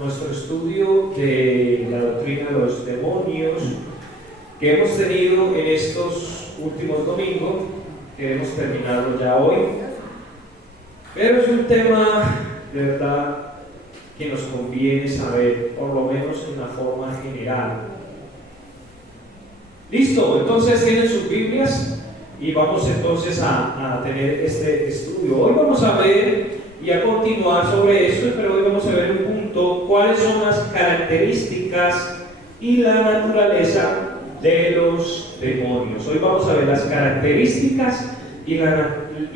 nuestro estudio de la doctrina de los demonios que hemos tenido en estos últimos domingos, que hemos terminado ya hoy. Pero es un tema de verdad que nos conviene saber, por lo menos en una forma general. Listo, entonces tienen sus Biblias y vamos entonces a tener este estudio. Hoy vamos a ver y a continuar sobre esto, pero hoy vamos a ver un punto: cuáles son las características y la naturaleza de los demonios. Hoy vamos a ver las características y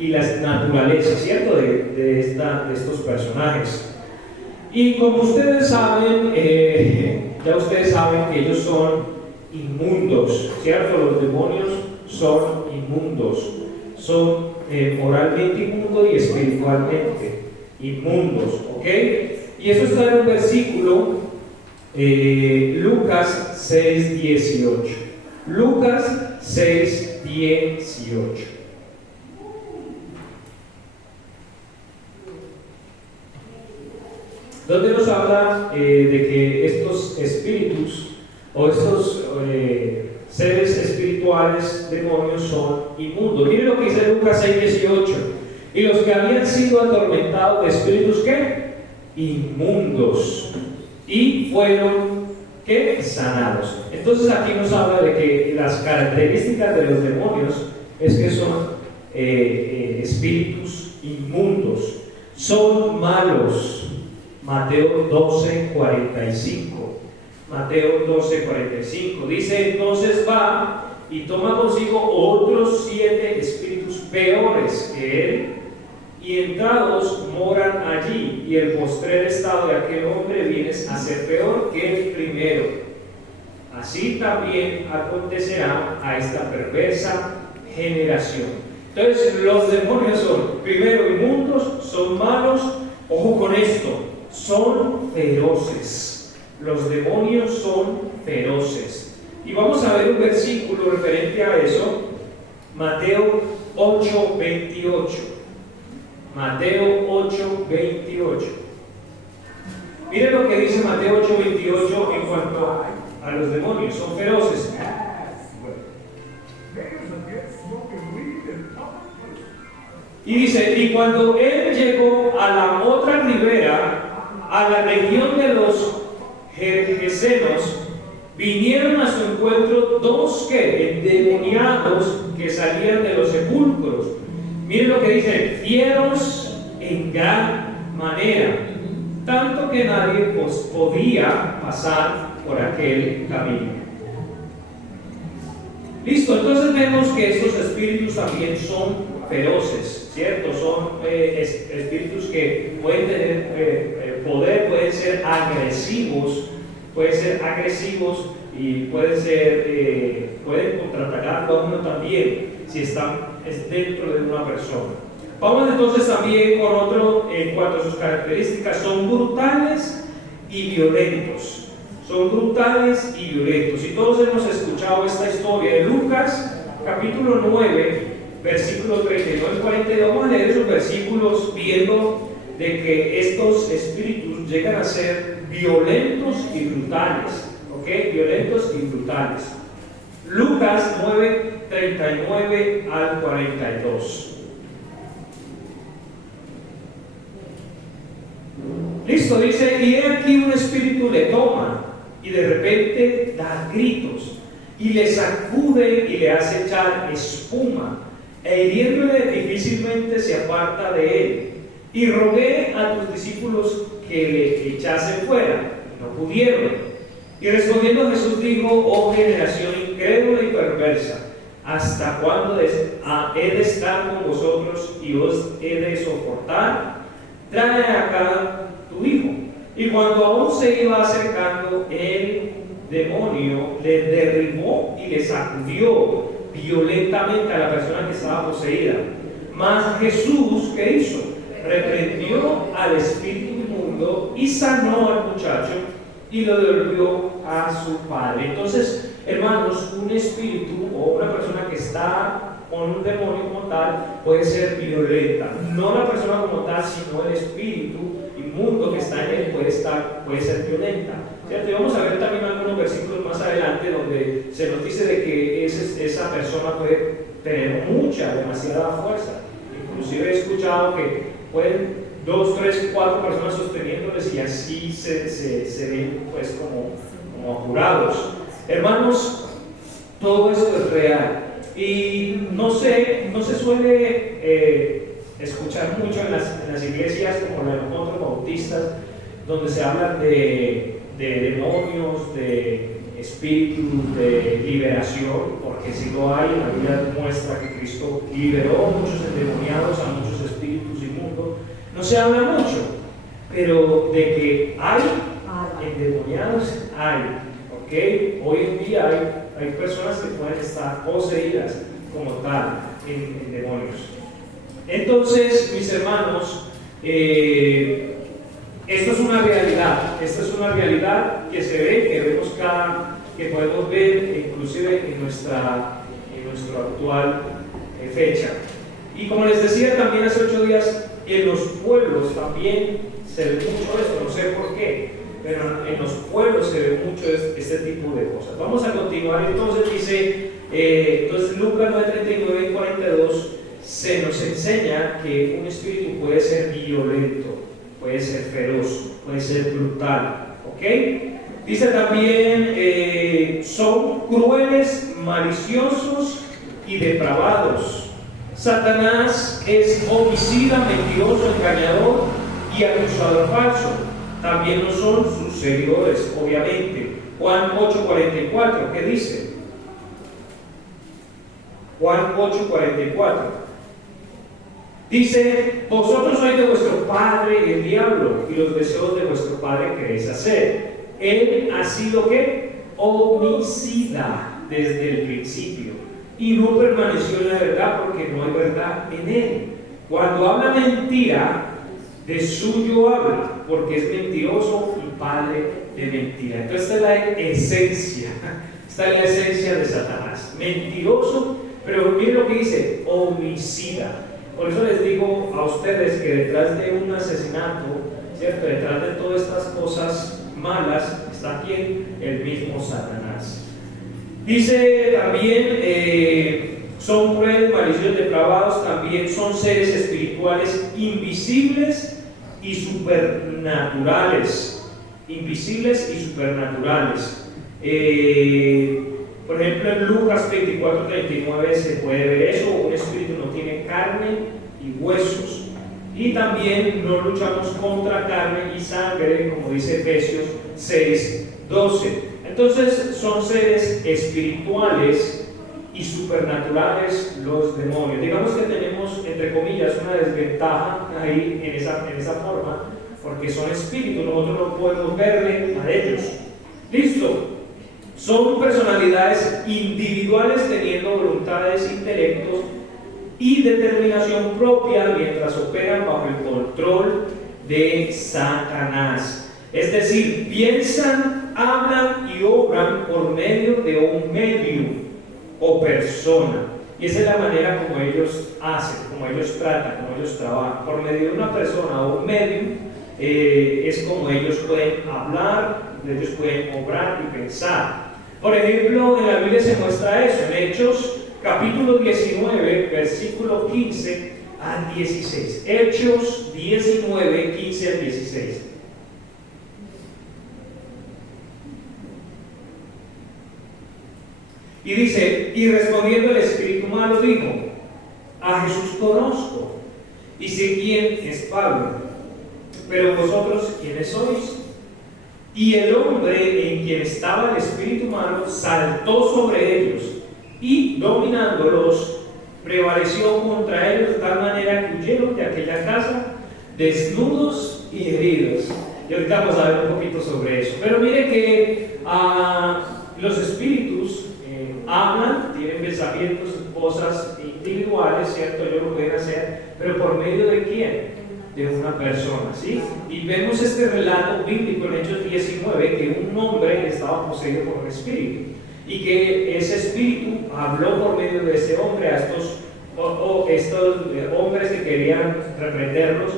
las naturalezas, ¿cierto?, de estos personajes. Y como ustedes saben, ya ustedes saben que ellos son inmundos, ¿cierto? Los demonios son inmundos, son moralmente inmundos y espiritualmente inmundos, ¿ok? Y eso está en un versículo, Lucas 6:18. Lucas 6:18. Donde nos habla de que estos espíritus o estos seres espirituales, demonios, son inmundos. Miren lo que dice Lucas 6:18. Y los que habían sido atormentados de espíritus, ¿qué? Inmundos. Y fueron, ¿qué? Sanados. Entonces aquí nos habla de que las características de los demonios es que son espíritus inmundos. Son malos. Mateo 12:45. Mateo 12:45 dice: entonces va y toma consigo otros 7 espíritus peores que él, y entrados moran allí, y el postrer estado de aquel hombre viene a ser peor que el primero. Así también acontecerá a esta perversa generación. Entonces, los demonios son, primero, inmundos, son malos. Ojo con esto, son feroces. Los demonios son feroces. Y vamos a ver un versículo referente a eso. Mateo 8:28. Mateo 8:28. Miren lo que dice Mateo 8:28 en cuanto a los demonios. Son feroces. Y dice: y cuando él llegó a la otra ribera, a la región de los Gergesenos, vinieron a su encuentro 2 endemoniados que salían de los sepulcros. Miren lo que dice: fieros en gran manera, tanto que nadie podía pasar por aquel camino. Listo, entonces vemos que estos espíritus también son feroces, ¿cierto? Son espíritus que pueden tener poder, pueden ser agresivos y pueden contraatacar a uno también si están dentro de una persona. Vamos entonces también con otro en cuanto a sus características. Son brutales y violentos. Son brutales y violentos. Y todos hemos escuchado esta historia de Lucas, capítulo 9, versículos 39 y 42. Vamos a leer esos versículos viendo de que estos espíritus llegan a ser violentos y brutales. ¿Ok? Violentos y brutales. Lucas 9, 39 al 42. Listo, dice: y he aquí un espíritu le toma, y de repente da gritos, y le sacude y le hace echar espuma, e hiriéndole difícilmente se aparta de él. Y rogué a tus discípulos que le echasen fuera, y no pudieron. Y respondiendo Jesús dijo: oh generación incrédula y perversa, ¿hasta cuándo he de estar con vosotros y os he de soportar? Trae acá tu hijo. Y cuando aún se iba acercando, el demonio le derribó y le sacudió violentamente a la persona que estaba poseída. Mas Jesús, ¿qué hizo? Reprendió al espíritu inmundo y sanó al muchacho y lo devolvió a su padre. Entonces, hermanos, un espíritu o una persona que está con un demonio como tal puede ser violenta. No la persona como tal, sino el espíritu inmundo mundo que está en él puede ser violenta, ¿cierto? Y vamos a ver también algunos versículos más adelante donde se nos dice de que esa persona puede tener demasiada fuerza. Inclusive he escuchado que pueden 2, 3, 4 personas sosteniéndoles y así se ven pues como apurados. Hermanos, todo esto es real y no se suele escuchar mucho en las iglesias como en los encuentros bautistas, donde se habla de demonios, de espíritus, de liberación, porque si lo hay, la Biblia muestra que Cristo liberó a muchos endemoniados, a muchos espíritus inmundos. No se habla mucho, pero de que hay endemoniados, hay, ¿ok? Hoy en día hay personas que pueden estar poseídas como tal en demonios. Entonces, mis hermanos, esto es una realidad que se ve, que podemos ver inclusive en nuestra actual fecha. Y como les decía también hace 8 días, en los pueblos también se ve mucho esto, no sé por qué, pero en los pueblos se ve mucho este tipo de cosas. Vamos a continuar, entonces dice, entonces Lucas 9:39 y 42 se nos enseña que un espíritu puede ser violento, puede ser feroz, puede ser brutal, ¿ok? Dice también, son crueles, maliciosos y depravados. Satanás es homicida, mentiroso, engañador y acusador falso. También lo son sus seguidores, obviamente. Juan 8:44, ¿qué dice? Juan 8:44. Dice, vosotros sois de vuestro padre el diablo, y los deseos de vuestro padre queréis hacer. Él ha sido, ¿qué? Homicida desde el principio, y no permaneció en la verdad porque no hay verdad en él. Cuando habla mentira, de suyo habla, porque es mentiroso y padre de mentira. Entonces esta es la esencia de Satanás. Mentiroso, pero miren lo que dice, homicida. Por eso les digo a ustedes que detrás de un asesinato, ¿cierto? Detrás de todas estas cosas malas, está aquí el mismo Satanás. Dice también, son crueles, maliciosos, depravados, también son seres espirituales invisibles y supernaturales. Invisibles y supernaturales. Por ejemplo, en Lucas 24:39 se puede ver eso. Un espíritu no tiene carne y huesos. Y también no luchamos contra carne y sangre, como dice Efesios 6:12. Entonces son seres espirituales y supernaturales los demonios. Digamos que tenemos, entre comillas, una desventaja ahí en esa forma, porque son espíritus, nosotros no podemos verle a ellos. ¿Listo? Son personalidades individuales teniendo voluntades, intelectos y determinación propia mientras operan bajo el control de Satanás. Es decir, piensan, hablan y obran por medio de un medium o persona. Y esa es la manera como ellos hacen, como ellos tratan, como ellos trabajan. Por medio de una persona o un medium es como ellos pueden hablar, ellos pueden obrar y pensar. Por ejemplo, en la Biblia se muestra eso, en Hechos capítulo 19, versículo 15 al 16. Hechos 19, 15 al 16. Y dice, y respondiendo el espíritu malo dijo, a Jesús conozco, y sé quién es Pablo, pero vosotros, ¿quiénes sois? Y el hombre en quien estaba el espíritu malo saltó sobre ellos, y dominándolos, prevaleció contra ellos de tal manera que huyeron de aquella casa, desnudos y heridos. Y ahorita vamos a ver un poquito sobre eso. Pero mire que los espíritus hablan, tienen pensamientos, cosas individuales, ¿cierto? Ellos lo pueden hacer, pero ¿por medio de quién? De una persona, ¿sí? Y vemos este relato bíblico en Hechos 19, que un hombre estaba poseído por un espíritu, y que ese espíritu habló por medio de ese hombre a estos hombres que querían reprenderlos.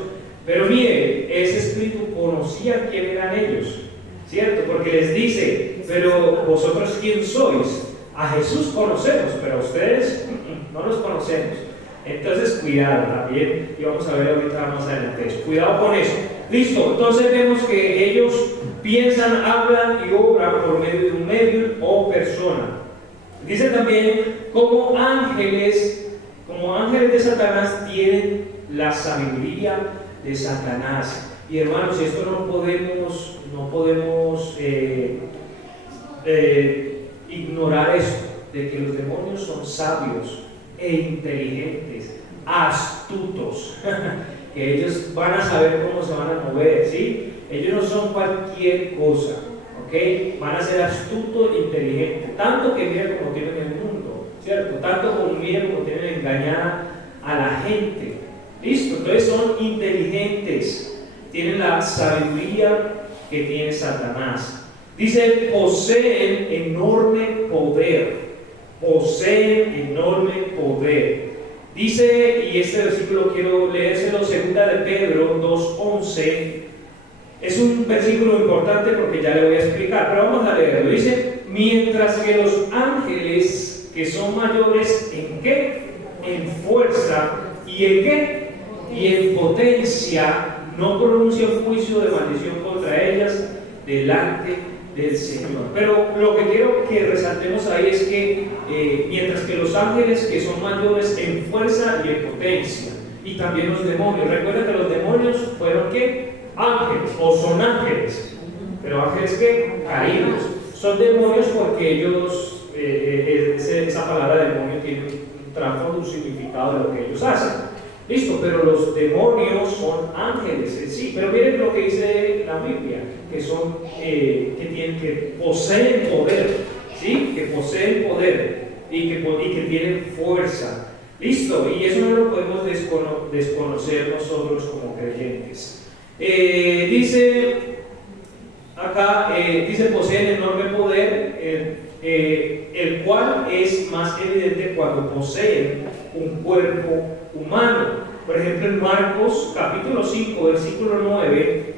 Pero mire, ese espíritu conocían quién eran ellos, ¿cierto? Porque les dice, pero vosotros quién sois. A Jesús conocemos, pero a ustedes no los conocemos. Entonces cuidado también, y vamos a ver ahorita más adelante eso. Cuidado con eso. Listo, entonces vemos que ellos piensan, hablan y obran por medio de un medio o persona. Dice también, como ángeles de Satanás tienen la sabiduría de Satanás. Y hermanos, esto no podemos ignorar esto, de que los demonios son sabios e inteligentes, astutos, que ellos van a saber cómo se van a mover, ¿sí? Ellos no son cualquier cosa, ¿ok? Van a ser astutos e inteligentes, tanto que miren como tienen el mundo, ¿cierto? Tanto como miren como tienen engañada a la gente. Listo, entonces son inteligentes, tienen la sabiduría que tiene Satanás. Dice, poseen enorme poder. Poseen enorme poder. Dice, y este versículo quiero leérselo, 2 de Pedro 2:11. Es un versículo importante porque ya le voy a explicar, pero vamos a leerlo. Dice, mientras que los ángeles que son mayores, ¿en qué? En fuerza, ¿y en qué? Y en potencia, no pronuncian juicio de maldición contra ellas delante del Señor. Pero lo que quiero que resaltemos ahí es que mientras que los ángeles que son mayores en fuerza y en potencia, y también los demonios, recuerden que los demonios fueron ¿qué? Ángeles, o son ángeles, pero ángeles ¿qué? Caídos. Son demonios porque ellos, esa palabra demonio tiene un trasfondo, un significado de lo que ellos hacen. Listo, pero los demonios son ángeles en sí. Pero miren lo que dice la Biblia, que son, que poseen poder, ¿sí? Que poseen poder y que tienen fuerza. Listo, y eso no lo podemos desconocer nosotros como creyentes. Dice acá, dice poseen enorme poder, el cual es más evidente cuando poseen un cuerpo humano. Por ejemplo, en Marcos capítulo 5, versículo 9,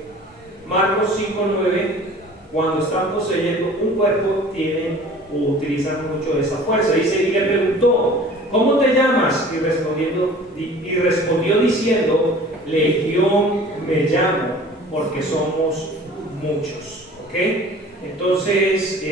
Marcos 5:9, cuando están poseyendo un cuerpo, utilizan mucho de esa fuerza. Dice, y le preguntó, ¿cómo te llamas? Y respondió diciendo, Legión me llamo, porque somos muchos. ¿Ok? Entonces,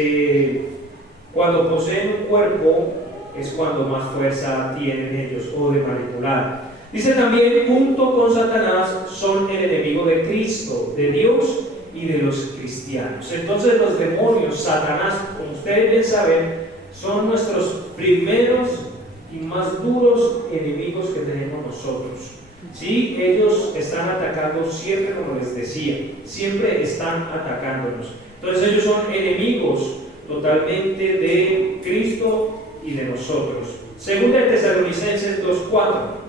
cuando poseen un cuerpo, es cuando más fuerza tienen ellos, o de manipular. Dice también, junto con Satanás, son el enemigo de Cristo, de Dios y de los cristianos. Entonces los demonios, Satanás, como ustedes bien saben, son nuestros primeros y más duros enemigos que tenemos nosotros. ¿Sí? Ellos están atacando siempre, como les decía, siempre están atacándonos. Entonces ellos son enemigos totalmente de Cristo y de nosotros. Segunda de Tesalonicenses 2:4.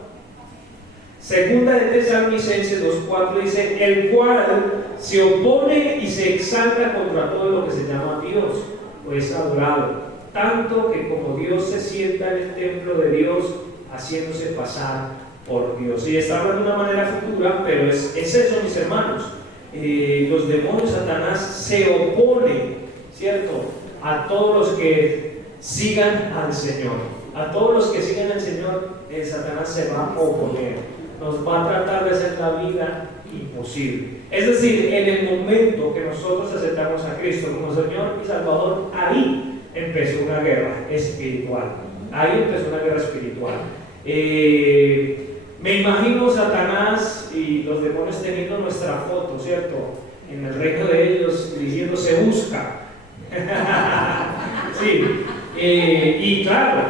Segunda de Tesalonicenses 2:4 dice, el cual se opone y se exalta contra todo lo que se llama Dios, o es adorado, tanto que como Dios se sienta en el templo de Dios, haciéndose pasar por Dios. Y está hablando de una manera futura, pero es eso, mis hermanos. Los demonios, Satanás, se opone, ¿cierto?, a todos los que sigan al Señor. A todos los que sigan al Señor, Satanás se va a oponer. Nos va a tratar de hacer la vida imposible. Es decir, en el momento que nosotros aceptamos a Cristo como Señor y Salvador, ahí empezó una guerra espiritual. Ahí empezó una guerra espiritual. Me imagino Satanás y los demonios teniendo nuestra foto, ¿cierto?, en el reino de ellos, diciendo se busca. Sí, y claro,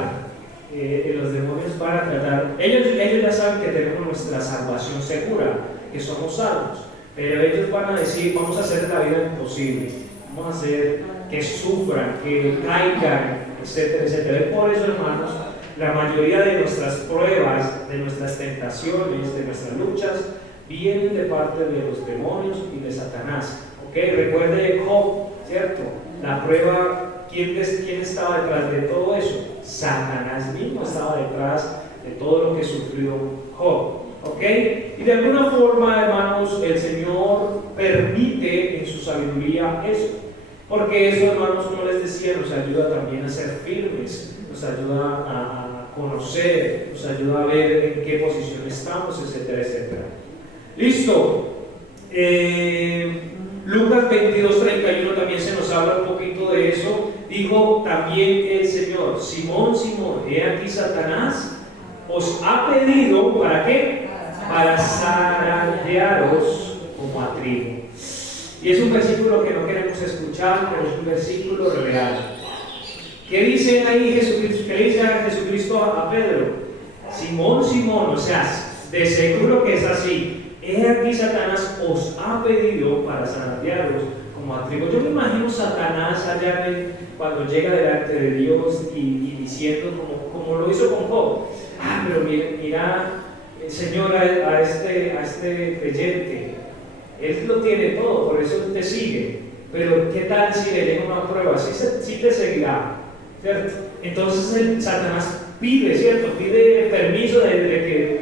los demonios van a tratar, ellos ya saben que tenemos nuestra salvación segura, que somos salvos, pero ellos van a decir, vamos a hacer la vida imposible, vamos a hacer que sufran, que caigan, etcétera, etcétera. Y por eso, hermanos, la mayoría de nuestras pruebas, de nuestras tentaciones, de nuestras luchas, vienen de parte de los demonios y de Satanás. ¿Ok? Recuerde Job, ¿cierto? La prueba, ¿quién estaba detrás de todo eso? Satanás mismo estaba detrás de todo lo que sufrió Job. ¿Ok? Y de alguna forma, hermanos, el Señor permite en su sabiduría eso. Porque eso, hermanos, como les decía, nos ayuda también a ser firmes, nos ayuda a conocer, nos ayuda a ver en qué posición estamos, etcétera, etcétera. Listo. Lucas 22:31 también se nos habla un poquito de eso. Dijo también el Señor: Simón, Simón, he aquí Satanás os ha pedido, ¿para qué? Para zarandearos como a trigo. Y es un versículo que no queremos escuchar, pero es un versículo real. ¿Qué dice ahí Jesucristo? ¿Qué dice Jesucristo a Pedro? Simón, Simón, o sea, de seguro que es así. He aquí Satanás os ha pedido para zarandearos como a trigo. Yo me imagino Satanás allá cuando llega delante de Dios y diciendo, como lo hizo con Job: pero mira, Señor, a este creyente, él lo tiene todo, por eso te sigue. Pero ¿qué tal si le llega una prueba? Sí te seguirá, ¿cierto? Entonces Satanás pide, ¿cierto? Pide permiso de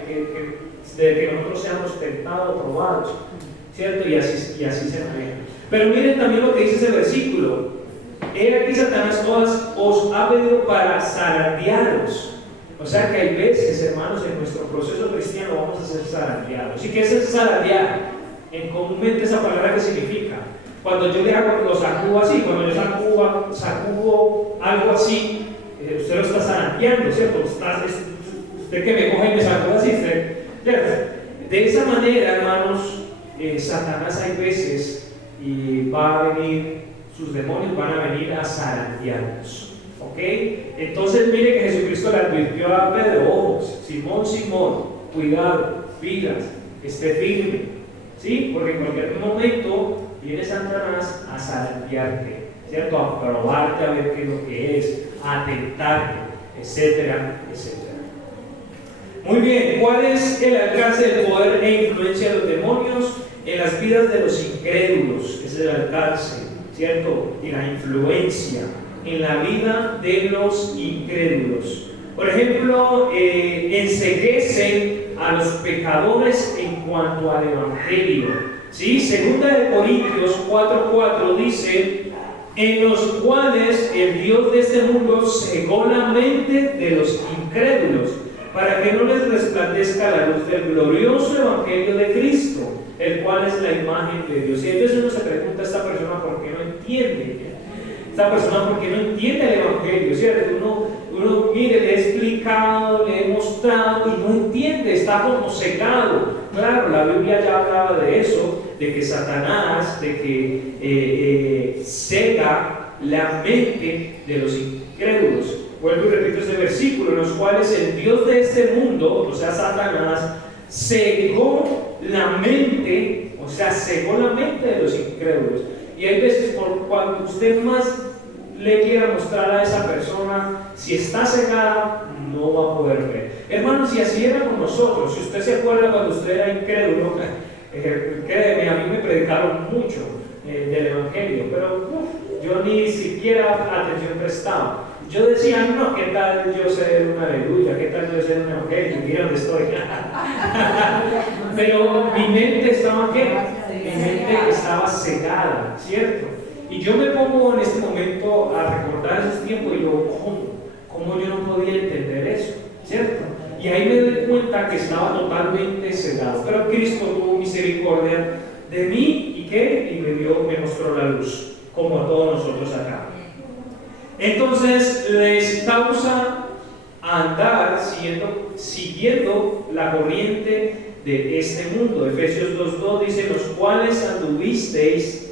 que nosotros seamos tentados, probados, ¿cierto? Y así se maneja. Pero miren también lo que dice ese versículo: he aquí Satanás os ha pedido para zarandearos. O sea que hay veces, hermanos, en nuestro proceso cristiano vamos a ser zarandeados. ¿Y qué es el zarandear? Comúnmente esa palabra, ¿qué significa? Cuando yo lo sacudo así, cuando yo sacudo algo así, usted lo está zarandeando, ¿cierto? Usted que me coge y me sacuda así, de esa manera, hermanos, Satanás hay veces y va a venir, sus demonios van a venir a zarandearnos. ¿Ok? Entonces mire que Jesucristo le advirtió a Pedro: ojos, Simón, Simón, cuidado, pilas, esté firme. ¿Sí? Porque en cualquier momento viene Satanás a zarandearte, ¿cierto? A probarte, a ver qué es lo que es, a tentarte, etcétera, etcétera. Muy bien, ¿cuál es el alcance del poder e influencia de los demonios en las vidas de los incrédulos? Ese es el alcance, ¿cierto? Y la influencia en la vida de los incrédulos. Por ejemplo, enceguecen a los pecadores en cuanto al Evangelio. ¿Sí? Segunda de Corintios 4:4 dice: en los cuales el Dios de este mundo cegó la mente de los incrédulos, para que no les resplandezca la luz del glorioso Evangelio de Cristo, el cual es la imagen de Dios. Y entonces uno se pregunta: esta persona, ¿por qué no entiende? Esta persona, ¿por qué no entiende el Evangelio? ¿Cierto? Uno, mire, le he explicado, le he mostrado y no entiende, está como cegado. Claro, la Biblia ya hablaba de eso, de que Satanás, cega la mente de los incrédulos. Vuelvo y repito este versículo: en los cuales el Dios de este mundo, o sea, Satanás, cegó la mente, de los incrédulos. Y hay veces, por cuando usted más le quiera mostrar a esa persona, si está cegada, no va a poder ver. Hermanos, si así era con nosotros, si usted se acuerda cuando usted era incrédulo, créeme, a mí me predicaron mucho del Evangelio, pero yo ni siquiera atención prestaba. Yo decía: no, ¿qué tal yo ser una aleluya? ¿Qué tal yo ser un evangelio? Mira dónde estoy. Pero mi mente estaba, ¿qué? Mi mente estaba cegada, ¿cierto? Y yo me pongo en este momento a recordar esos tiempos y digo: ¿cómo yo no podía entender eso? ¿Cierto? Y ahí me doy cuenta que estaba totalmente cegado. Pero Cristo tuvo misericordia de mí y me mostró la luz, como a todos nosotros acá. Entonces les causa andar siguiendo la corriente de este mundo. Efesios 2:2 dice: los cuales anduvisteis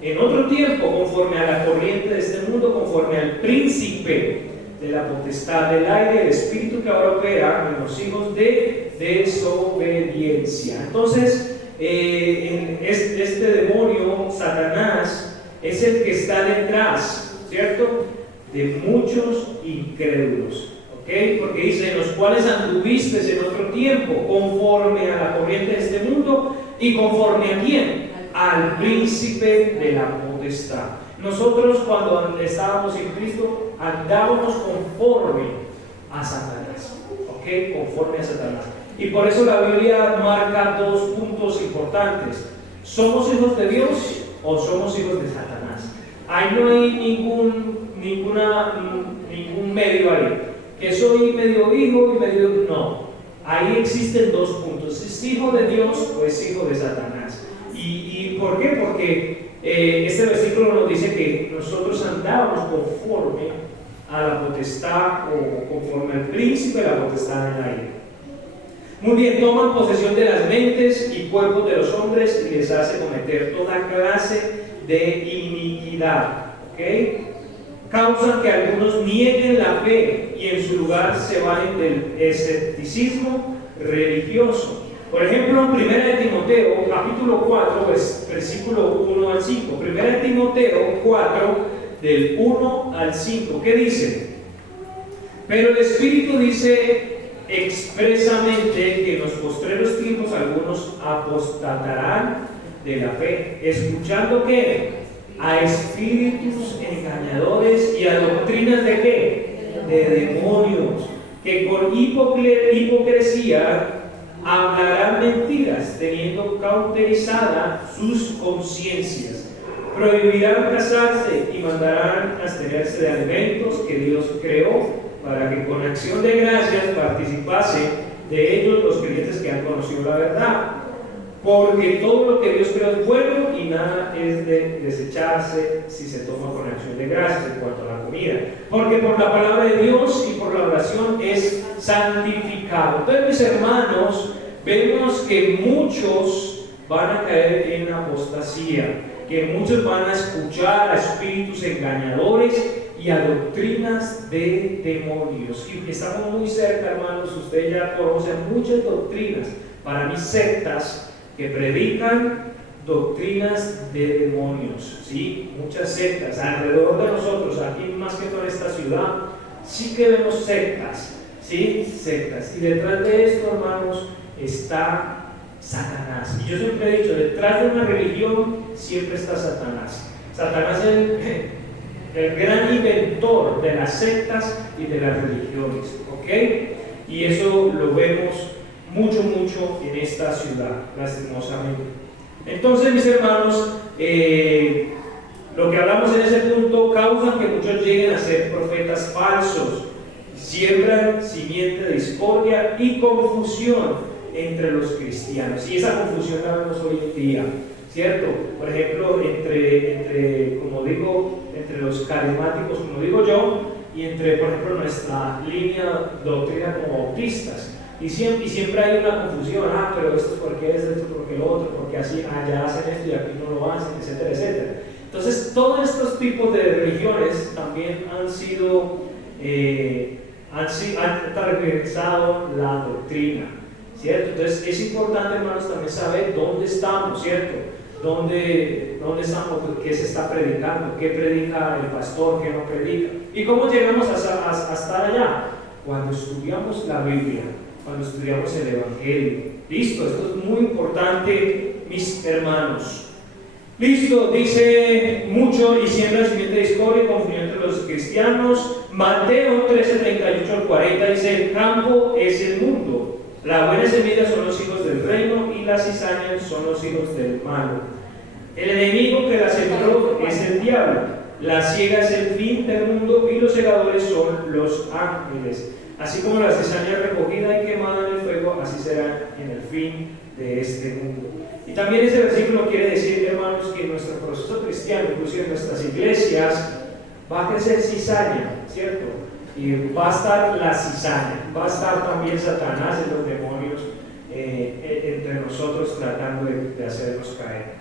en otro tiempo conforme a la corriente de este mundo, conforme al príncipe de la potestad del aire, el espíritu que ahora opera en los hijos de desobediencia. Entonces, este demonio, Satanás, es el que está detrás, ¿cierto?, de muchos incrédulos. ¿Okay? Porque dice: en los cuales anduviste en otro tiempo, conforme a la corriente de este mundo, y conforme a quién, al príncipe de la potestad. Nosotros, cuando estábamos en Cristo, andábamos conforme a Satanás. ¿Okay? Conforme a Satanás. Y por eso la Biblia marca dos puntos importantes. ¿somos hijos de Dios o somos hijos de Satanás? Ahí no hay ningún medio ahí. Que soy medio hijo y medio... No. Ahí existen dos puntos. ¿Es hijo de Dios o es hijo de Satanás? ¿Y por qué? Porque este versículo nos dice que nosotros andábamos conforme a la potestad o conforme al príncipe de la potestad del aire. Muy bien, toman posesión de las mentes y cuerpos de los hombres y les hace cometer toda clase de iniquidad. ¿Okay? Causan que algunos nieguen la fe y en su lugar se valen del escepticismo religioso. Por ejemplo, en 1 de Timoteo, capítulo 4, versículo 1 al 5. 1 de Timoteo 4, del 1 al 5. ¿Qué dice? Pero el Espíritu dice expresamente que en los postreros tiempos algunos apostatarán de la fe, escuchando ¿qué? A espíritus engañadores y a doctrinas ¿de qué? De demonios, que con hipocresía hablarán mentiras, teniendo cauterizada sus conciencias. Prohibirán casarse y mandarán abstenerse de alimentos que Dios creó, para que con acción de gracias participase de ellos los creyentes que han conocido la verdad. Porque todo lo que Dios creó es bueno y nada es de desecharse si se toma con acción de gracias en cuanto a la comida. Porque por la palabra de Dios y por la oración es santificado. Entonces, mis hermanos, vemos que muchos van a caer en apostasía, que muchos van a escuchar a espíritus engañadores y a doctrinas de demonios. Y estamos muy cerca, hermanos, ustedes ya conocen muchas doctrinas, para mí sectas, que predican doctrinas de demonios, ¿sí? Muchas sectas alrededor de nosotros, aquí más que toda esta ciudad, sí que vemos sectas, ¿sí? Sectas. Y detrás de esto, hermanos, está Satanás. Y yo siempre he dicho, detrás de una religión siempre está Satanás. Satanás es el gran inventor de las sectas y de las religiones, ¿ok? Y eso lo vemos mucho en esta ciudad, lastimosamente. Entonces, mis hermanos, lo que hablamos en ese punto causa que muchos lleguen a ser profetas falsos, siembran simiente de discordia y confusión entre los cristianos. Y esa confusión la vemos hoy en día, ¿cierto? Por ejemplo, como digo, entre los carismáticos, como digo yo, y entre, por ejemplo, nuestra línea doctrina como bautistas. Y siempre hay una confusión, pero esto es porque es esto, porque lo otro, porque así, ya hacen esto y aquí no lo hacen, etcétera, etcétera. Entonces, todos estos tipos de religiones también han transversado la doctrina, ¿cierto? Entonces, es importante, hermanos, también saber dónde estamos, ¿cierto? ¿Dónde estamos? ¿Qué se está predicando? ¿Qué predica el pastor? ¿Qué no predica? ¿Y cómo llegamos a estar allá? Cuando estudiamos la Biblia, cuando estudiamos el Evangelio. Listo, esto es muy importante, mis hermanos. Listo, dice mucho y siembra simiente de discordia y confusión entre los cristianos. Mateo 13:38 al 40 dice: el campo es el mundo, la buena semilla son los hijos del reino y las cizañas son los hijos del malo. El enemigo que la sembró es el diablo, la siega es el fin del mundo y los segadores son los ángeles. Así como la cizaña recogida y quemada en el fuego, así será en el fin de este mundo. Y también ese versículo quiere decir, hermanos, que nuestro proceso cristiano, inclusive en nuestras iglesias, va a crecer cizaña, ¿cierto? Y va a estar la cizaña, va a estar también Satanás y los demonios entre nosotros tratando de hacernos caer.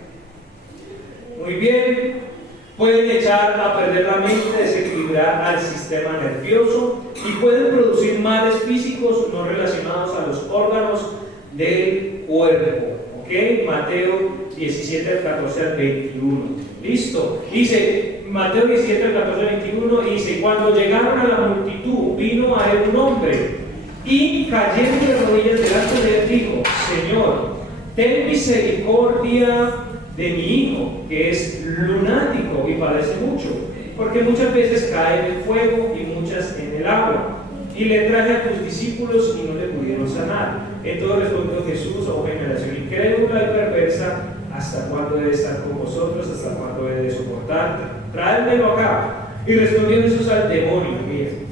Muy bien. Pueden echar a perder la mente, desequilibrar al sistema nervioso y pueden producir males físicos no relacionados a los órganos del cuerpo. ¿Ok? Mateo 17, 14 al 21. Listo. Dice Mateo 17, 14 al 21 y dice: cuando llegaron a la multitud, vino a él un hombre y cayendo de rodillas delante de él dijo: Señor, ten misericordia de mi hijo, que es lunático y padece mucho, porque muchas veces cae en el fuego y muchas en el agua. Y le traje a tus discípulos y no le pudieron sanar. Entonces respondió Jesús: oh generación incrédula y perversa, ¿hasta cuándo he de estar con vosotros? ¿Hasta cuándo he de soportar? Traédmelo acá. Y respondió Jesús al demonio, miren,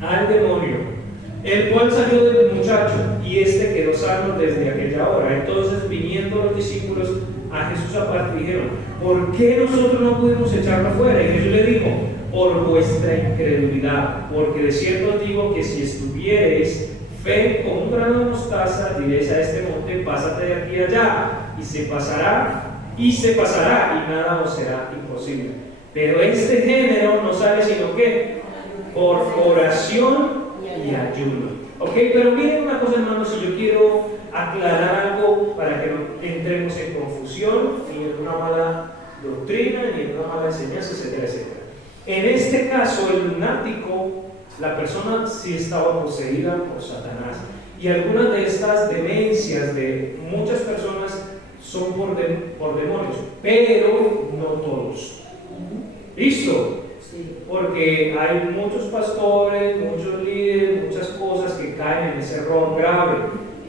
al demonio, el cual salió del muchacho, y éste quedó sano desde aquella hora. Entonces, viniendo los discípulos a Jesús aparte, dijeron: ¿por qué nosotros no pudimos echarlo fuera? Y Jesús le dijo: por vuestra incredulidad, porque de cierto os digo que si estuviereis fe como un grano de mostaza, diréis a este monte: pásate de aquí allá, y se pasará, y nada os será imposible. Pero este género no sale sino que por oración y ayuno. Ok, pero miren una cosa, hermanos, si yo quiero aclarar algo para que no entremos en confusión, ni en una mala doctrina, ni en una mala enseñanza, etcétera, etcétera. En este caso, el lunático, la persona sí estaba poseída por Satanás. Y algunas de estas demencias de muchas personas son por demonios, pero no todos. ¿Listo? Sí. Porque hay muchos pastores, muchos líderes, muchas cosas que caen en ese error grave,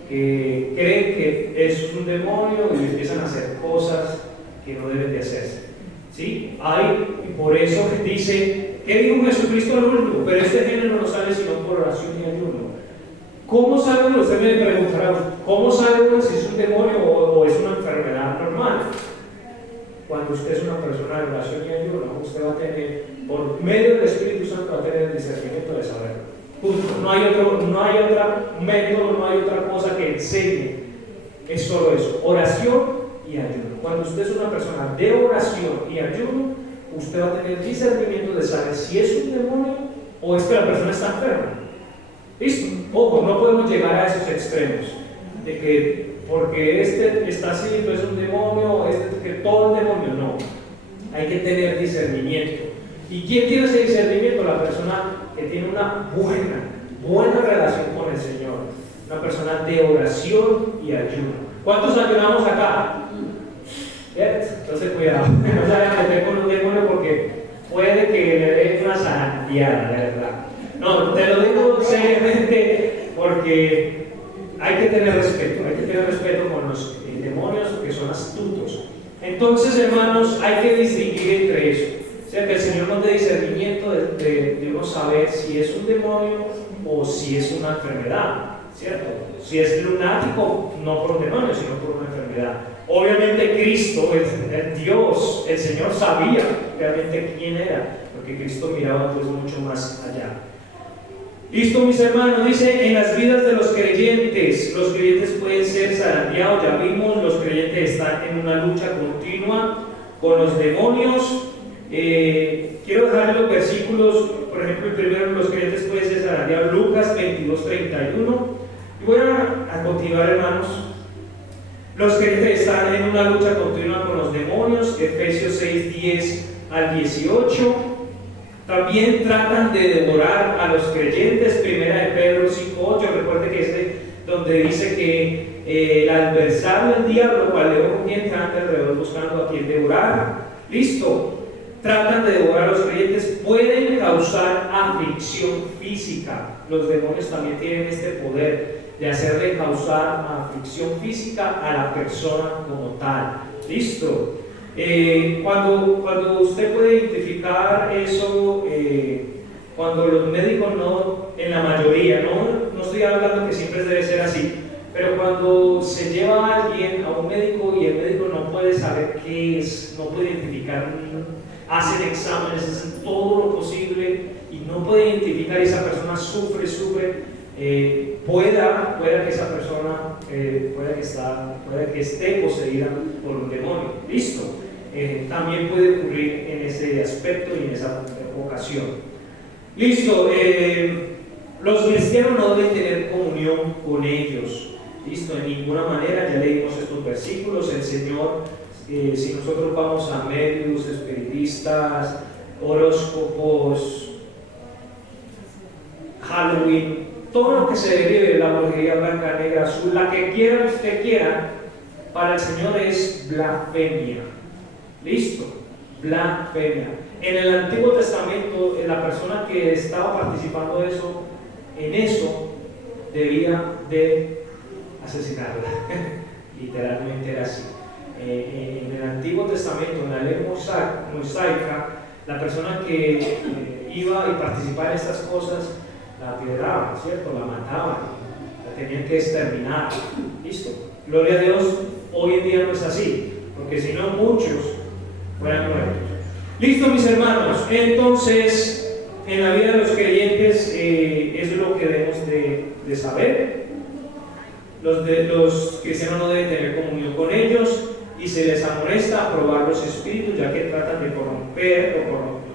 que creen que eso es un demonio y empiezan a hacer cosas que no deben de hacerse. ¿Sí? Y por eso dice, ¿qué dijo Jesucristo al último? Pero este género no sale sino por oración y ayuno. ¿Cómo sabe uno? Usted me preguntará, ¿cómo sabe uno si es un demonio o es una enfermedad normal? Cuando usted es una persona de oración y ayuno, usted va a tener, por medio del Espíritu Santo, va a tener el discernimiento de saberlo. Punto. No hay otro método, no hay otra cosa que enseñe. Es solo eso, oración y ayuno. Cuando usted es una persona de oración y ayuno, usted va a tener discernimiento de saber si es un demonio o es que la persona está enferma. ¿Listo? Ojo, no podemos llegar a esos extremos de que porque este está así, entonces es un demonio, que todo el demonio, no. Hay que tener discernimiento. ¿Y quién tiene ese discernimiento? La persona que tiene una buena relación con el Señor, una persona de oración y ayuno. ¿Cuántos ayunamos acá? Entonces cuidado, no se vayan a meter con un demonio porque puede que le dé una zarandeada, de verdad. No, te lo digo seriamente porque hay que tener respeto con los demonios que son astutos. Entonces, hermanos, hay que distinguir entre eso. O sea, que el Señor nos dé discernimiento de uno saber si es un demonio o si es una enfermedad, ¿cierto? Si es lunático, no por un demonio, sino por una enfermedad. Obviamente Cristo, el Dios, el Señor sabía realmente quién era, porque Cristo miraba pues mucho más allá. Listo, mis hermanos, dice, en las vidas de los creyentes pueden ser zarandeados, ya vimos, los creyentes están en una lucha continua con los demonios. Quiero dejar los versículos, por ejemplo, el primero, los creyentes pueden ser zarandeados, Lucas 22:31. Y voy a continuar, hermanos. Los creyentes están en una lucha continua con los demonios, Efesios 6:10 al 18. También tratan de devorar a los creyentes, primera de Pedro 5:8. Recuerde que es donde dice que el adversario, el diablo, cual león rugiente anda alrededor buscando a quien devorar. Listo. Tratan de devorar a los creyentes, pueden causar aflicción física. Los demonios también tienen este poder de hacerle causar aflicción física a la persona como tal. Listo. Cuando usted puede identificar eso, cuando los médicos no, en la mayoría, no estoy hablando que siempre debe ser así, pero cuando se lleva a alguien a un médico y el médico no puede saber qué es, no puede identificar, hacen exámenes, hacen todo lo posible y no puede identificar, y esa persona sufre, pueda que esa persona pueda que esté poseída por un demonio. Listo. También puede ocurrir en ese aspecto y en esa ocasión. Listo. Los cristianos no deben tener comunión con ellos. Listo. De ninguna manera. Ya leímos estos versículos. El Señor, si nosotros vamos a medios, espiritistas, horóscopos, Halloween, todo lo que se derive de la brujería blanca, negra, azul, la que quiera usted quiera, para el Señor es blasfemia. Listo, blasfemia. En el Antiguo Testamento, la persona que estaba participando en eso debía de asesinarla. Literalmente era así. en el Antiguo Testamento, en la ley mosaica, la persona que iba y participaba en estas cosas la apedreaban, ¿cierto? La mataban, la tenían que exterminar. Listo. Gloria a Dios, hoy en día no es así, porque si no muchos fueran muertos. Listo, mis hermanos. Entonces, en la vida de los creyentes eso es lo que debemos de saber. Los cristianos no deben tener comunión con ellos y se les amonesta a probar los espíritus, ya que tratan de corromper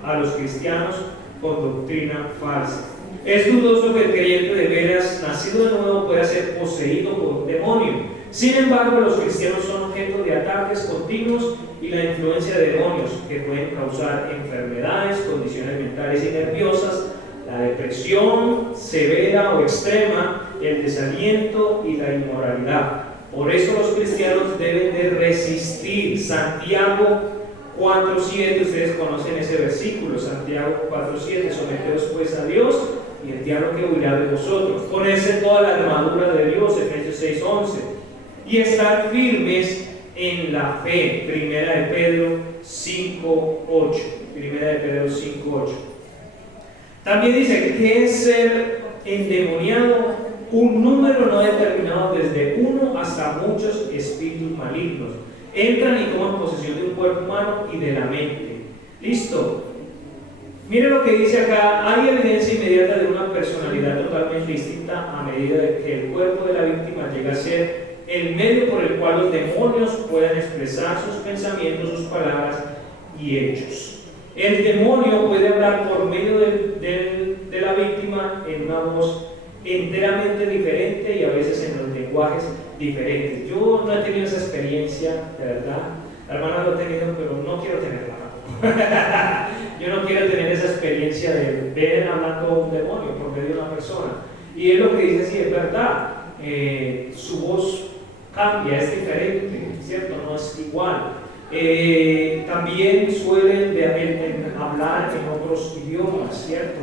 a los cristianos con doctrina falsa. Es dudoso que el creyente de veras, nacido de nuevo, pueda ser poseído por un demonio. Sin embargo, los cristianos son objeto de ataques continuos y la influencia de demonios que pueden causar enfermedades, condiciones mentales y nerviosas, la depresión severa o extrema, el desaliento y la inmoralidad. Por eso los cristianos deben de resistir. Santiago 4:7, ustedes conocen ese versículo, Santiago 4:7, someteos pues a Dios y el diablo que huirá de vosotros. Ponerse toda la armadura de Dios, Efesios 6:11, y estar firmes en la fe, Primera de Pedro 5:8. Primera de Pedro 5:8. También dice que es ser endemoniado, un número no determinado desde uno hasta muchos espíritus malignos. Entran y toman posesión de un cuerpo humano y de la mente. Listo. Miren lo que dice acá. Hay evidencia inmediata de una personalidad totalmente distinta a medida de que el cuerpo de la víctima llega a ser el medio por el cual los demonios puedan expresar sus pensamientos, sus palabras y hechos. El demonio puede hablar por medio de la víctima en una voz enteramente diferente y a veces en los lenguajes diferentes. Yo no he tenido esa experiencia, de verdad. La hermana lo ha tenido, pero no quiero tenerla. Yo no quiero tener esa experiencia de ver hablando a un demonio por medio de una persona. Y es lo que dice, sí, es verdad. Su voz cambia, es diferente, ¿cierto? No es igual. También suelen hablar en otros idiomas, ¿cierto?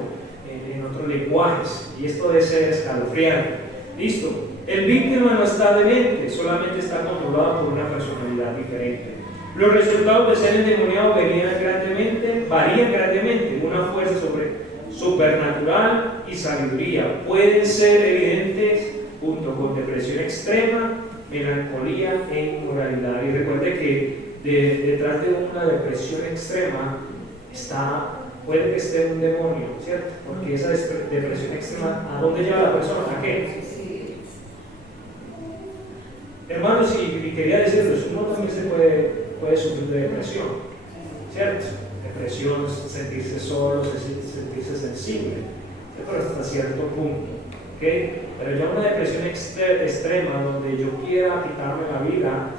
En otros lenguajes, y esto debe ser escalofriante. Listo. El víctima no está demente, solamente está controlado por una personalidad diferente. Los resultados de ser endemoniado varían grandemente. Una fuerza supernatural y sabiduría pueden ser evidentes junto con depresión extrema, melancolía e inmoralidad. Y recuerde que detrás de una depresión extrema puede que esté un demonio, ¿cierto? Porque esa depresión extrema, ¿a dónde lleva la persona? ¿A qué? Hermanos, y quería decirles, uno también se puede sufrir de depresión, ¿cierto? Depresión, sentirse solo, sentirse sensible, pero hasta cierto punto, ¿ok? Pero ya una depresión extrema donde yo quiera quitarme la vida,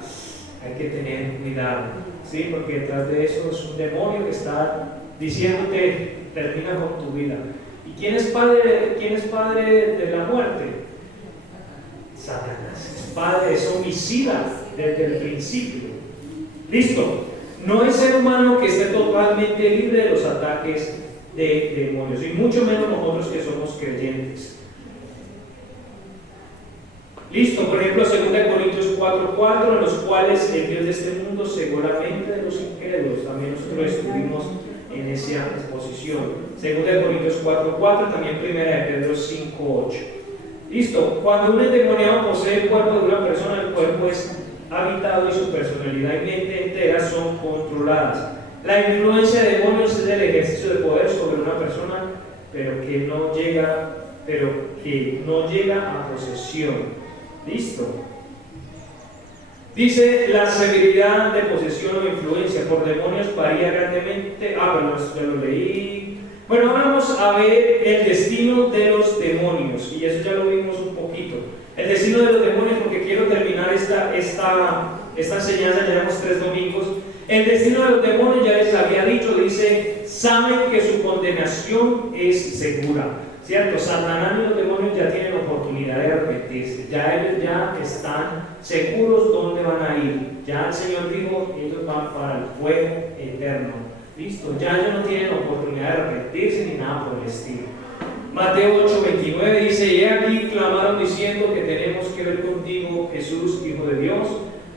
hay que tener cuidado, ¿sí? Porque detrás de eso es un demonio que está diciéndote, termina con tu vida. ¿Y quién es padre de la muerte? Satanás. Es padre, es homicida desde el principio. Listo. No es ser humano que esté totalmente libre de los ataques de demonios, y mucho menos nosotros que somos creyentes. Listo, por ejemplo, 2 Corintios 4:4, en los cuales el Dios de este mundo cegó la mente de los incrédulos. También nosotros estuvimos en esa exposición. 2 Corintios 4:4, también 1 de Pedro 5:8. Listo, cuando un endemoniado posee el cuerpo de una persona, el cuerpo es habitado y su personalidad y mente entera son controladas. La influencia de demonios es el ejercicio de poder sobre una persona, pero que no llega a posesión. Listo. Dice, la severidad de posesión o influencia por demonios varía grandemente. Bueno, ya lo leí. Bueno, ahora vamos a ver el destino de los demonios, y eso ya lo vimos un poquito. El destino de los demonios, porque quiero terminar esta enseñanza, llevamos 3 domingos. El destino de los demonios, ya les había dicho, dice, saben que su condenación es segura, ¿cierto? Satanás y los demonios ya tienen oportunidad de arrepentirse, ya ellos ya están seguros dónde van a ir. Ya el Señor dijo, ellos van para el fuego eterno. Listo, ya ellos no tienen oportunidad de arrepentirse ni nada por el estilo. Mateo 8:29 dice, y he aquí clamaron diciendo que tenemos que ver contigo, Jesús, Hijo de Dios.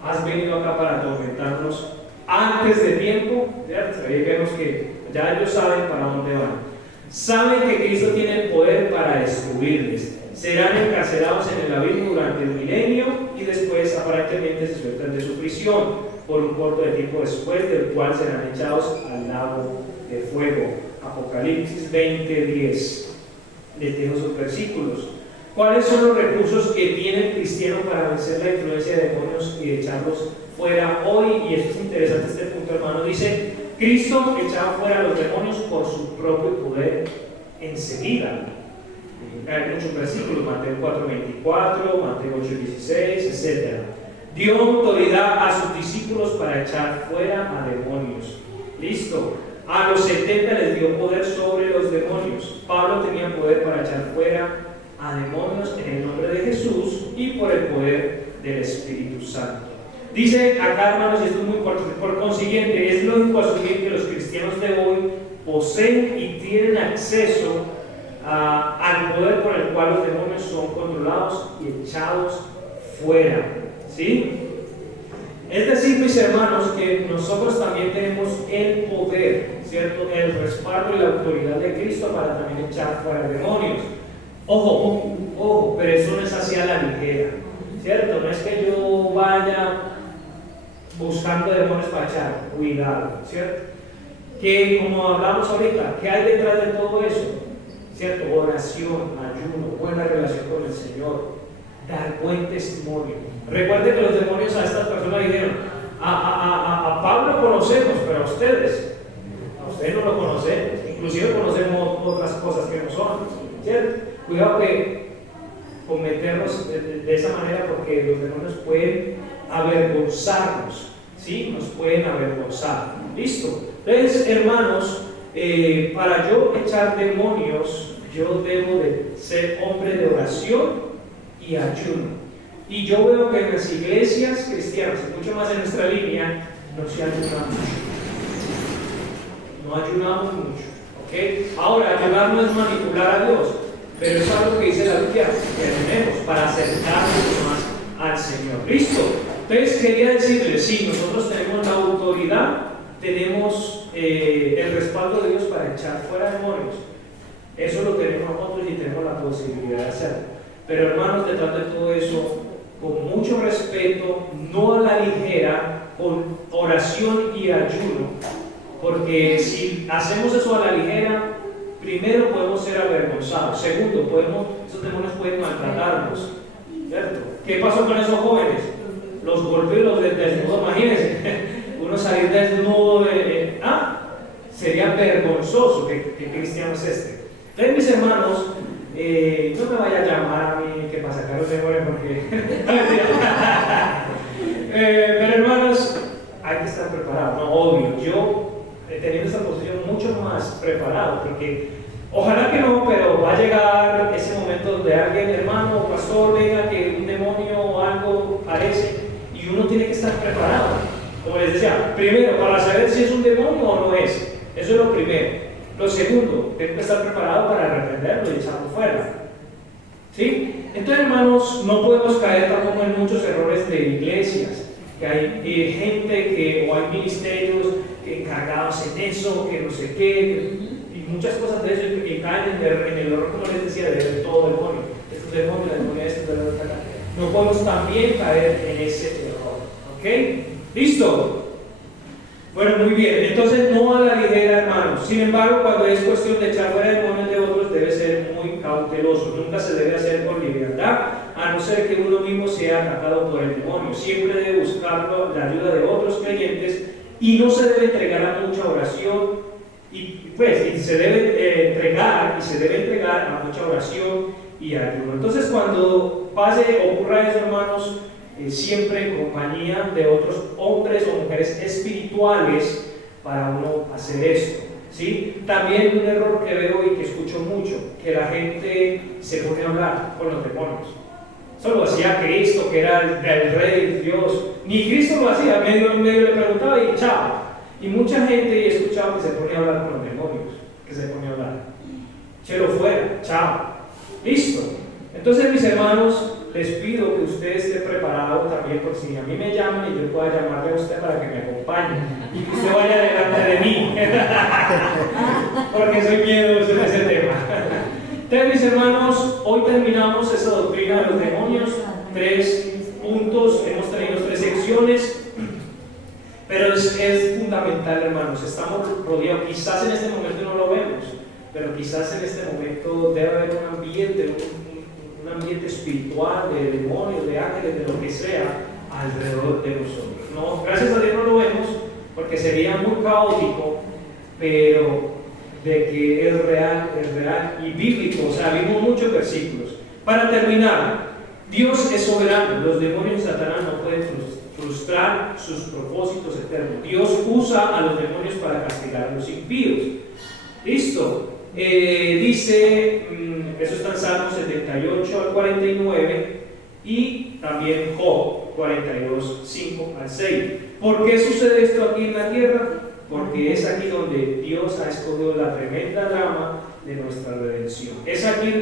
has venido acá para atormentarnos antes de tiempo, ¿cierto? Ahí vemos que ya ellos saben para dónde van. Saben que Cristo tiene el poder para destruirles. Serán encarcelados en el abismo durante el milenio y después aparentemente se sueltan de su prisión por un corto de tiempo después, del cual serán echados al lago de fuego. Apocalipsis 20:10. Les dejo sus versículos. ¿Cuáles son los recursos que tiene el cristiano para vencer la influencia de demonios y echarlos fuera hoy? Y esto es interesante, este punto, hermano. Dice, Cristo echaba fuera a los demonios por su propio poder enseguida. Hay muchos versículos, Mateo 4:24, Mateo 8:16, etc. Dio autoridad a sus discípulos para echar fuera a demonios. Listo. A los 70 les dio poder sobre los demonios. Pablo tenía poder para echar fuera a demonios en el nombre de Jesús y por el poder del Espíritu Santo. Dice acá, hermanos, y esto es muy importante, por consiguiente, es lógico asumir que los cristianos de hoy poseen y tienen acceso al poder por el cual los demonios son controlados y echados fuera. ¿Sí? Es decir, mis hermanos, que nosotros también tenemos el poder, ¿cierto? El respaldo y la autoridad de Cristo para también echar fuera demonios. Ojo, ojo, pero eso no es hacia la ligera, ¿cierto? No es que yo vaya buscando demonios para echar, cuidado, ¿cierto? Que como hablamos ahorita, ¿qué hay detrás de todo eso? ¿Cierto? Oración, ayuno, buena relación con el Señor, dar buen testimonio. Recuerden que los demonios a estas personas dijeron, a Pablo conocemos, pero a ustedes no lo conocemos, inclusive conocemos otras cosas que no son, ¿cierto? Cuidado que cometernos de esa manera, porque los demonios pueden avergonzarnos, ¿sí? Nos pueden avergonzar. ¿Listo? Entonces, hermanos, para yo echar demonios, yo debo de ser hombre de oración y ayuno. Y yo veo que en las iglesias cristianas, y mucho más en nuestra línea, no se ayuna mucho. No ayunamos mucho. ¿Okay? Ahora, ayunar no es manipular a Dios, pero es algo que dice la Biblia que tenemos para acercarnos más al Señor. ¿Listo? Entonces quería decirles, sí, nosotros tenemos la autoridad, tenemos el respaldo de Dios para echar fuera demonios. Eso lo tenemos nosotros y tenemos la posibilidad de hacerlo. Pero hermanos, detrás de todo eso, con mucho respeto, no a la ligera, con oración y ayuno, porque si hacemos eso a la ligera, primero podemos ser avergonzados, segundo, esos demonios pueden maltratarnos, ¿cierto? ¿Qué pasó con esos jóvenes? Los golpeó y los desnudó, imagínense, uno salir desnudo, sería vergonzoso. ¿Qué cristiano es este? Entonces, mis hermanos, no me vaya a llamar a mí que para sacar los demonios, porque pero hermanos, hay que estar preparado, no, obvio. Yo teniendo esta posición mucho más preparado, porque ojalá que no, pero va a llegar ese momento donde alguien, hermano o pastor, venga que un demonio o algo aparece y uno tiene que estar preparado. Como les decía, primero, para saber si es un demonio o no es. Eso es lo primero. Lo segundo, tengo que estar preparado para reprenderlo y echarlo fuera. ¿Sí? Entonces, hermanos, no podemos caer tampoco en muchos errores de iglesias, que hay gente o hay ministerios que encargados en eso, que no sé qué, y muchas cosas de eso, que caen en el error, como les decía, de ver todo demonio. Esto es demonio, esto es demonio. No podemos también caer en ese error. ¿Ok? ¿Listo? Bueno, muy bien. Entonces, no a la ligera, hermanos. Sin embargo, cuando es cuestión de echar fuera demonios de otros, debe ser muy cauteloso. Nunca se debe hacer con liviandad, a no ser que uno mismo sea atacado por el demonio. Siempre debe buscar la ayuda de otros creyentes y no se debe entregar a mucha oración. Y se debe entregar a mucha oración y ayuno. Entonces, cuando ocurra eso, hermanos, siempre en compañía de otros hombres o mujeres espirituales para uno hacer esto, ¿sí? También un error que veo y que escucho mucho, que la gente se pone a hablar con los demonios. Eso lo hacía Cristo, que era el Rey, Dios. Ni Cristo lo hacía, medio le preguntaba y chao. Y mucha gente he escuchado que se pone a hablar con los demonios, que se pone a hablar. Chelo fuera, chao. Listo. Entonces, mis hermanos, les pido que usted esté preparado también, porque si a mí me llaman y yo pueda llamarle a usted para que me acompañe y que usted vaya delante de mí, porque soy miedoso en ese tema. Entonces, mis hermanos, hoy terminamos esa doctrina de los demonios, 3 puntos, hemos tenido 3 secciones, pero es fundamental, hermanos. Estamos rodeados, quizás en este momento no lo vemos, pero quizás en este momento debe haber un ambiente, un ambiente espiritual de demonios, de ángeles, de lo que sea alrededor de nosotros. No, gracias a Dios no lo vemos, porque sería muy caótico, pero de que es real y bíblico. O sea, vimos muchos versículos. Para terminar, Dios es soberano. Los demonios y Satanás no pueden frustrar sus propósitos eternos. Dios usa a los demonios para castigar a los impíos. ¿Listo? Dice, eso está en Salmos 78 al 49 y también Job 42, 5 al 6. ¿Por qué sucede esto aquí en la tierra? Porque es aquí donde Dios ha escogido la tremenda drama de nuestra redención. Es aquí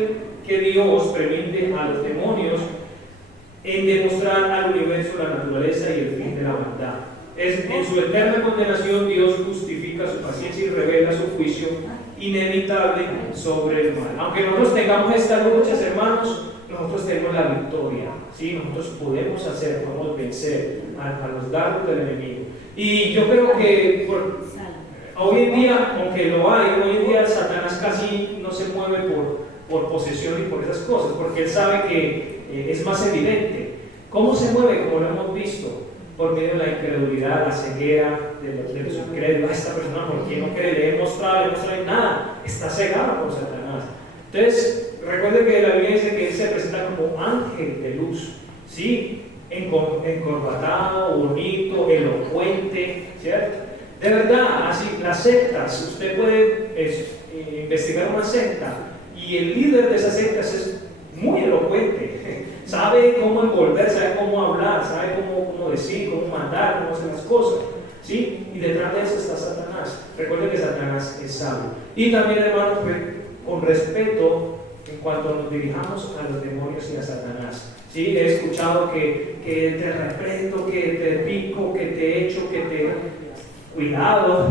que Dios permite a los demonios en demostrar al universo la naturaleza y el fin de la maldad. En su eterna condenación, Dios justifica su paciencia y revela su juicio inevitable sobre el mal. Aunque nosotros tengamos estas luchas, hermanos, nosotros tenemos la victoria, ¿sí? Nosotros podemos vencer a los dardos del enemigo. Y yo creo que hoy en día, aunque lo hay, hoy en día Satanás casi no se mueve por posesión y por esas cosas, porque él sabe que es más evidente. ¿Cómo se mueve? Como lo hemos visto, por medio de la incredulidad, la ceguera de los incrédulos. Esta persona, ¿por qué no cree? Le he mostrado nada, está cegada por Satanás. Entonces, recuerde que la Biblia dice que él se presenta como ángel de luz, ¿sí? Encorbatado, bonito, elocuente, ¿cierto? De verdad, así, las sectas, usted puede investigar una secta y el líder de esas sectas es muy elocuente, sabe cómo envolver, sabe cómo hablar, sabe cómo decir, cómo mandar, cómo hacer las cosas, ¿sí? Y detrás de eso está Satanás. Recuerde que Satanás es sabio. Y también, hermanos, con respeto en cuanto nos dirijamos a los demonios y a Satanás. ¿Sí? He escuchado que te reprendo, que te pico, que te echo, que te... Cuidado,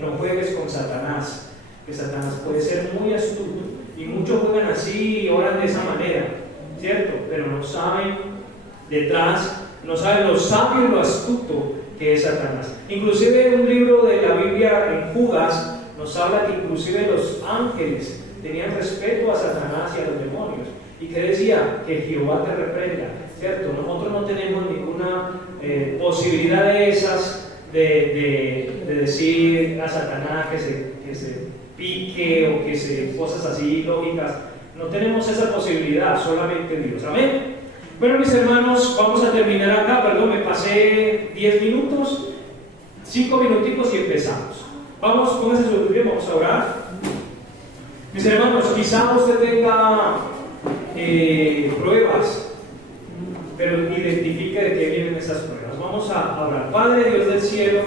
no juegues con Satanás, que Satanás puede ser muy astuto. Y muchos juegan así y oran de esa manera, ¿cierto? Pero no saben detrás, no saben lo sabio y lo astuto que es Satanás. Inclusive un libro de la Biblia en Judas nos habla que inclusive los ángeles tenían respeto a Satanás y a los demonios. ¿Y que decía? Que Jehová te reprenda, ¿cierto? Nosotros no tenemos ninguna posibilidad de esas de decir a Satanás que se pique o que se cosas así lógicas. No tenemos esa posibilidad, solamente Dios. Amén. Bueno, mis hermanos, vamos a terminar acá. Perdón, me pasé 10 minutos, 5 minuticos y empezamos. Vamos, pónganse su pie, vamos a orar. Mis hermanos, quizá usted tenga pruebas, pero identifique de qué vienen esas pruebas. Vamos a orar. Padre Dios del cielo,